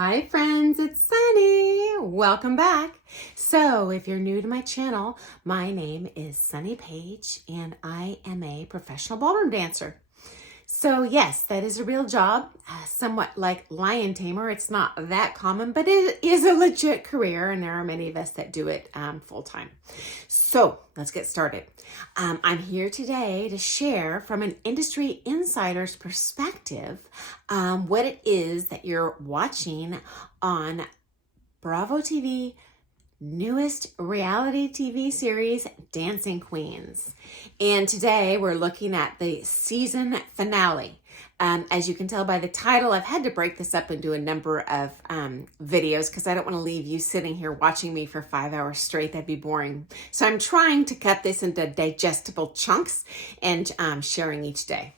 Hi friends, it's Sunny. Welcome back. So if you're new to my channel, my name is Sunny Page and I am a professional ballroom dancer. So yes, that is a real job, somewhat like lion tamer. It's not that common, but it is a legit career and there are many of us that do it full time. So let's get started. I'm here today to share from an industry insider's perspective what it is that you're watching on Bravo TV newest reality TV series, Dancing Queens. And today we're looking at the season finale. As you can tell by the title, I've had to break this up into a number of videos because I don't want to leave you sitting here watching me for 5 hours straight. That'd be boring. So I'm trying to cut this into digestible chunks and sharing each day.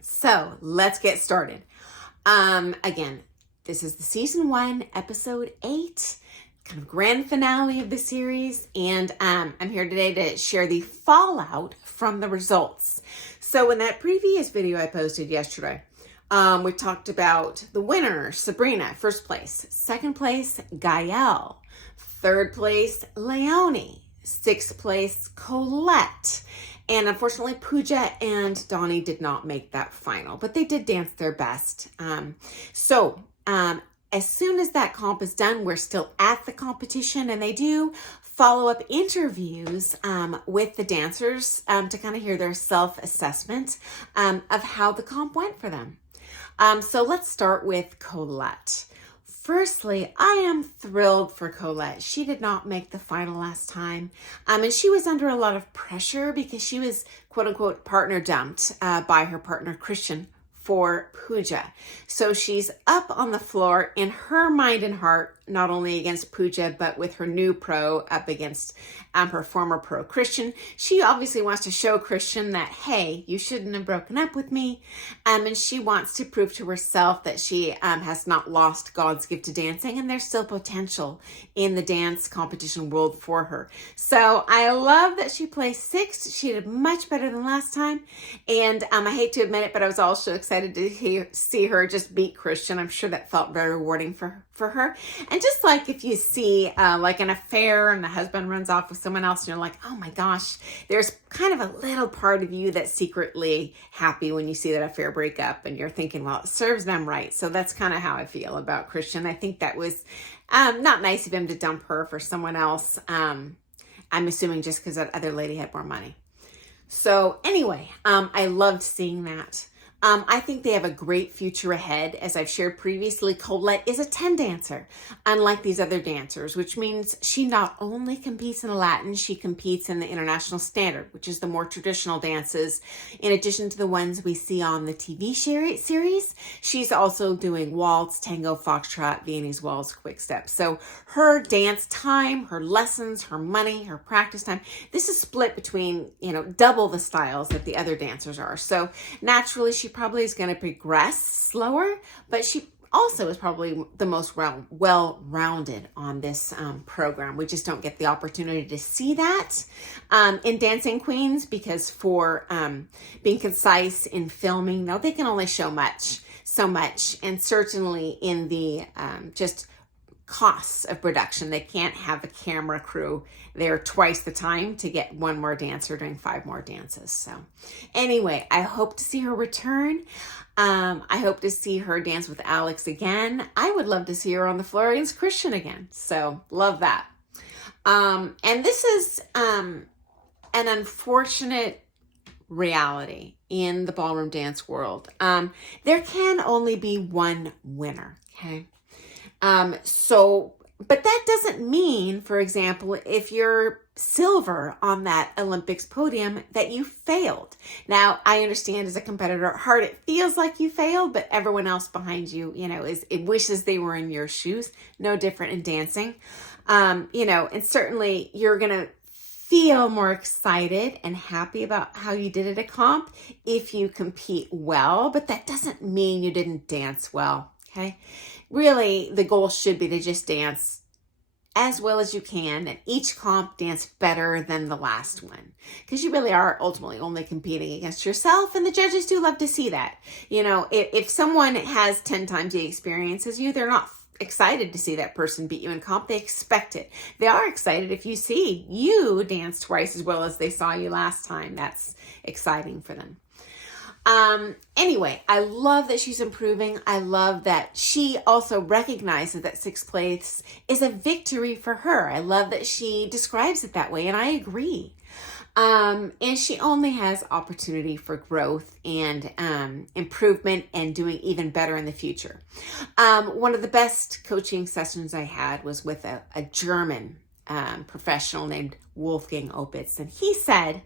So let's get started. Again, this is the season 1, episode 8. Kind of grand finale of the series, and I'm here today to share the fallout from the results. So in that previous video I posted yesterday, we talked about the winner, Sabrina, first place. Second place, Gael. Third place, Leonie. Sixth place, Colette. And unfortunately, Pooja and Donnie did not make that final, but they did dance their best. As soon as that comp is done, we're still at the competition, and they do follow-up interviews with the dancers to kind of hear their self-assessment of how the comp went for them. So let's start with Colette. Firstly, I am thrilled for Colette. She did not make the final last time, and she was under a lot of pressure because she was quote-unquote partner dumped by her partner Christian for Pooja. So she's up on the floor in her mind and heart, not only against Pooja, but with her new pro up against her former pro, Christian. She obviously wants to show Christian that, hey, you shouldn't have broken up with me. And she wants to prove to herself that she has not lost God's gift to dancing, and there's still potential in the dance competition world for her. So I love that she placed 6th. She did much better than last time. And I hate to admit it, but I was also excited to see her just beat Christian. I'm sure that felt very rewarding for her. And just like if you see like an affair and the husband runs off with someone else and you're like, oh my gosh, there's kind of a little part of you that's secretly happy when you see that affair break up and you're thinking, well, it serves them right. So that's kind of how I feel about Christian. I think that was not nice of him to dump her for someone else. I'm assuming just because that other lady had more money. So anyway, I loved seeing that. I think they have a great future ahead. As I've shared previously, Colette is a 10 dancer, unlike these other dancers, which means she not only competes in Latin, she competes in the international standard, which is the more traditional dances. In addition to the ones we see on the TV series, she's also doing waltz, tango, foxtrot, Viennese, waltz, quickstep. So her dance time, her lessons, her money, her practice time, this is split between, double the styles that the other dancers are. So naturally, she probably is going to progress slower, but she also is probably the most well-rounded on this program. We just don't get the opportunity to see that in Dancing Queens because for being concise in filming, no, they can only show so much, and certainly in the just costs of production. They can't have a camera crew there twice the time to get one more dancer doing 5 more dances. So anyway, I hope to see her return. I hope to see her dance with Alex again. I would love to see her on the floor against Christian again. So love that. And this is an unfortunate reality in the ballroom dance world. There can only be one winner, okay? But that doesn't mean, for example, if you're silver on that Olympics podium, that you failed. Now, I understand as a competitor at heart, it feels like you failed, but everyone else behind you, it wishes they were in your shoes. No different in dancing. And certainly you're going to feel more excited and happy about how you did at a comp if you compete well, but that doesn't mean you didn't dance well, okay? Really, the goal should be to just dance as well as you can, and each comp dance better than the last one, because you really are ultimately only competing against yourself, and the judges do love to see that. You know, if someone has 10 times the experience as you, they're not excited to see that person beat you in comp. They expect it. They are excited if you see you dance twice as well as they saw you last time. That's exciting for them. Anyway, I love that she's improving. I love that she also recognizes that 6th place is a victory for her. I love that she describes it that way, and I agree. And she only has opportunity for growth and improvement and doing even better in the future. One of the best coaching sessions I had was with a German professional named Wolfgang Opitz, and he said,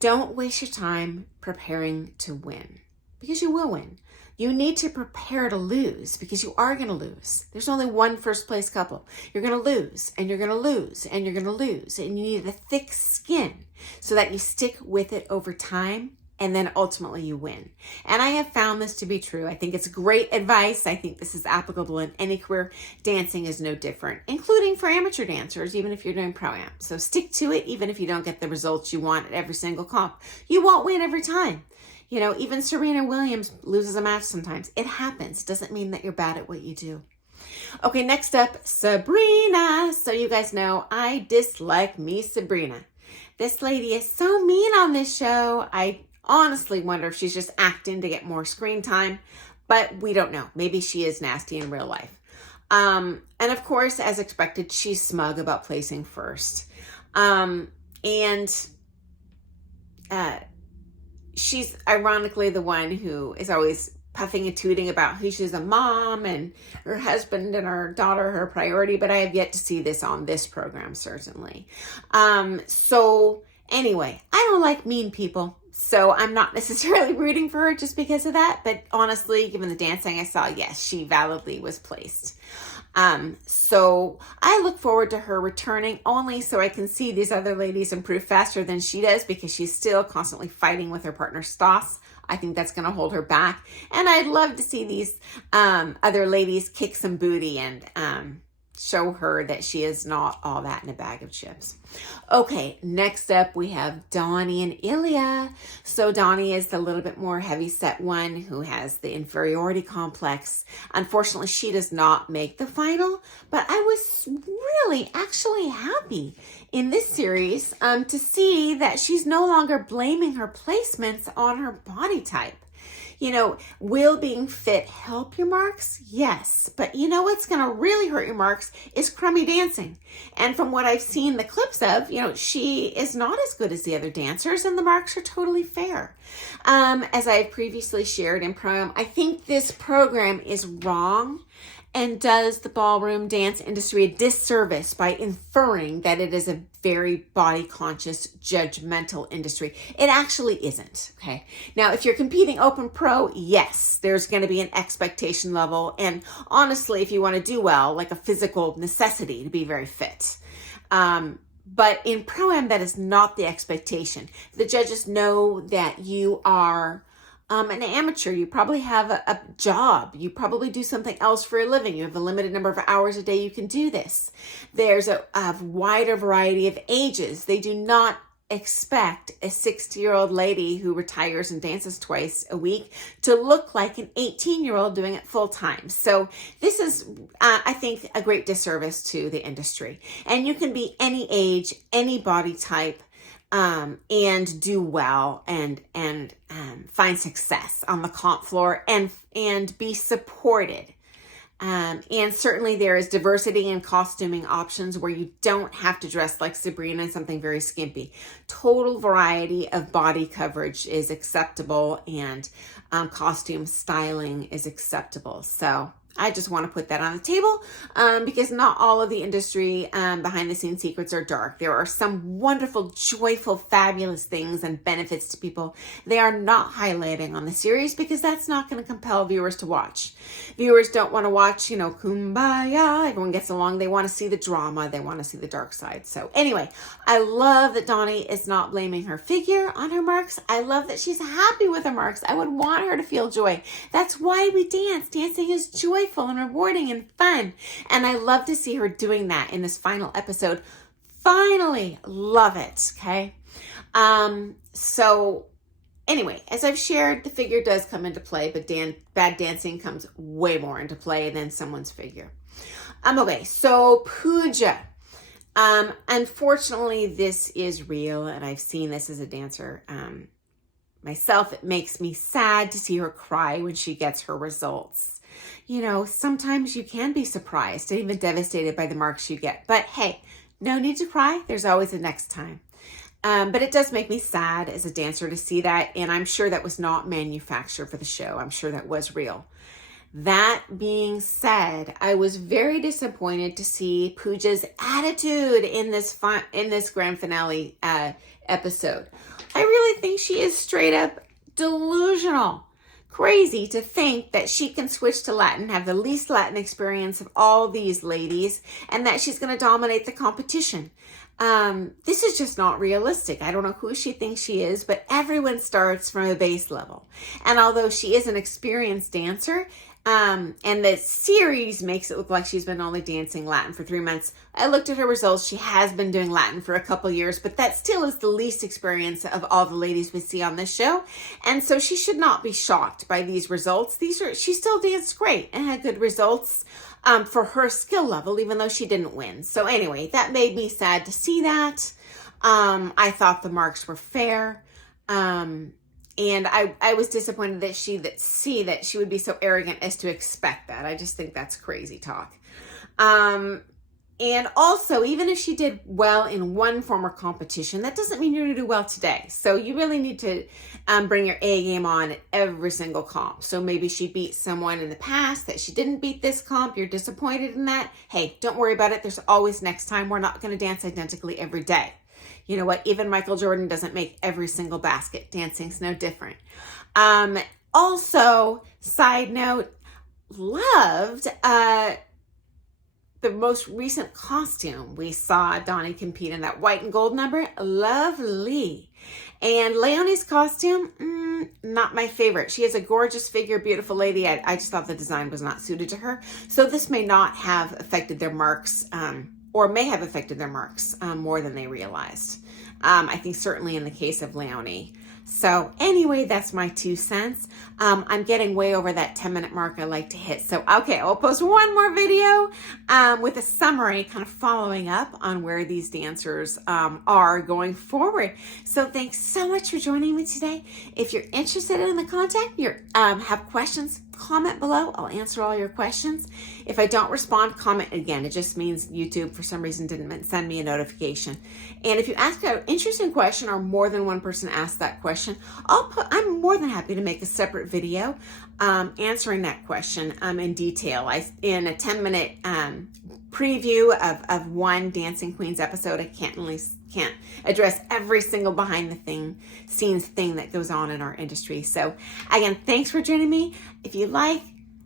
don't waste your time preparing to win, because you will win. You need to prepare to lose, because you are going to lose. There's only one first place couple. You're going to lose, and you're going to lose, and you're going to lose, and you need a thick skin so that you stick with it over time, and then ultimately you win. And I have found this to be true. I think it's great advice. I think this is applicable in any career. Dancing is no different, including for amateur dancers, even if you're doing pro-am. So stick to it, even if you don't get the results you want at every single comp. You won't win every time. You know, even Serena Williams loses a match sometimes. It happens. Doesn't mean that you're bad at what you do. Okay, next up, Sabrina. So you guys know I dislike me Sabrina. This lady is so mean on this show. I honestly wonder if she's just acting to get more screen time, but we don't know. Maybe she is nasty in real life. And of course, as expected, she's smug about placing first. She's ironically the one who is always puffing and tooting about who she's a mom and her husband and her daughter her priority, but I have yet to see this on this program, certainly. So anyway, I don't like mean people. So I'm not necessarily rooting for her just because of that. But honestly, given the dancing I saw, yes, she validly was placed. So I look forward to her returning only so I can see these other ladies improve faster than she does, because she's still constantly fighting with her partner Stoss. I think that's going to hold her back. And I'd love to see these other ladies kick some booty and show her that she is not all that in a bag of chips. Okay, next up we have Donnie and Ilya. So Donnie is the little bit more heavy-set one who has the inferiority complex. Unfortunately, she does not make the final, but I was really actually happy in this series to see that she's no longer blaming her placements on her body type. You know, will being fit help your marks? Yes. But you know what's going to really hurt your marks is crummy dancing. And from what I've seen the clips of, you know, she is not as good as the other dancers, and the marks are totally fair. As I have previously shared in Pro, I think this program is wrong and does the ballroom dance industry a disservice by inferring that it is a very body conscious, judgmental industry. It actually isn't, okay? Now, if you're competing open pro, yes, there's gonna be an expectation level, and honestly, if you wanna do well, like a physical necessity to be very fit. But in Pro-Am, that is not the expectation. The judges know that you are an amateur. You probably have a job. You probably do something else for a living. You have a limited number of hours a day you can do this. There's a wider variety of ages. They do not expect a 60-year-old lady who retires and dances twice a week to look like an 18-year-old doing it full time. So this is, I think, a great disservice to the industry. And you can be any age, any body type, and do well and find success on the comp floor and be supported. And certainly there is diversity in costuming options where you don't have to dress like Sabrina in something very skimpy. Total variety of body coverage is acceptable, and costume styling is acceptable. So I just want to put that on the table because not all of the industry behind the scenes secrets are dark. There are some wonderful, joyful, fabulous things and benefits to people they are not highlighting on the series because that's not going to compel viewers to watch. Viewers don't want to watch, you know, kumbaya, everyone gets along. They want to see the drama. They want to see the dark side. So anyway, I love that Donnie is not blaming her figure on her marks. I love that she's happy with her marks. I would want her to feel joy. That's why we dance. Dancing is joy. joyful and rewarding and fun. And I love to see her doing that in this final episode. Finally, love it, okay? So anyway, as I've shared, the figure does come into play, but bad dancing comes way more into play than someone's figure. Okay, so puja. Unfortunately, this is real, and I've seen this as a dancer myself. It makes me sad to see her cry when she gets her results. You know, sometimes you can be surprised and even devastated by the marks you get. But hey, no need to cry. There's always a next time. But it does make me sad as a dancer to see that, and I'm sure that was not manufactured for the show. I'm sure that was real. That being said, I was very disappointed to see Pooja's attitude in this grand finale episode. I really think she is straight up delusional. Crazy to think that she can switch to Latin, have the least Latin experience of all these ladies, and that she's going to dominate the competition. This is just not realistic. I don't know who she thinks she is, but everyone starts from a base level. And although she is an experienced dancer, and the series makes it look like she's been only dancing Latin for 3 months. I looked at her results. She has been doing Latin for a couple years, but that still is the least experience of all the ladies we see on this show. And so she should not be shocked by these results. She still danced great and had good results for her skill level, even though she didn't win. So anyway, that made me sad to see that. I thought the marks were fair. And I was disappointed that she would be so arrogant as to expect that. I just think that's crazy talk. And also, even if she did well in one former competition, that doesn't mean you're going to do well today. So you really need to bring your A game on at every single comp. So maybe she beat someone in the past that she didn't beat this comp. You're disappointed in that. Hey, don't worry about it. There's always next time. We're not going to dance identically every day. You know what? Even Michael Jordan doesn't make every single basket. Dancing's no different. Also, side note, loved the most recent costume. We saw Donnie compete in that white and gold number. Lovely. And Leonie's costume, not my favorite. She has a gorgeous figure, beautiful lady. I just thought the design was not suited to her. So this may not have affected their marks, or may have affected their marks more than they realized. I think certainly in the case of Leonie. So anyway, that's my 2 cents. I'm getting way over that 10-minute mark I like to hit. So, okay, I'll post one more video with a summary kind of following up on where these dancers are going forward. So thanks so much for joining me today. If you're interested in the content, have questions, comment below. I'll answer all your questions. If I don't respond, comment again. It just means YouTube for some reason didn't send me a notification. And if you ask an interesting question or more than one person asked that question, I'm more than happy to make a separate video answering that question in detail. In a 10-minute preview of one Dancing Queens episode, I can't address every single behind the scenes thing that goes on in our industry. So again, thanks for joining me. If you like,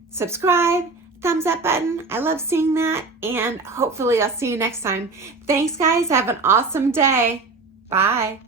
subscribe, thumbs up button. I love seeing that. And hopefully I'll see you next time. Thanks guys. Have an awesome day. Bye.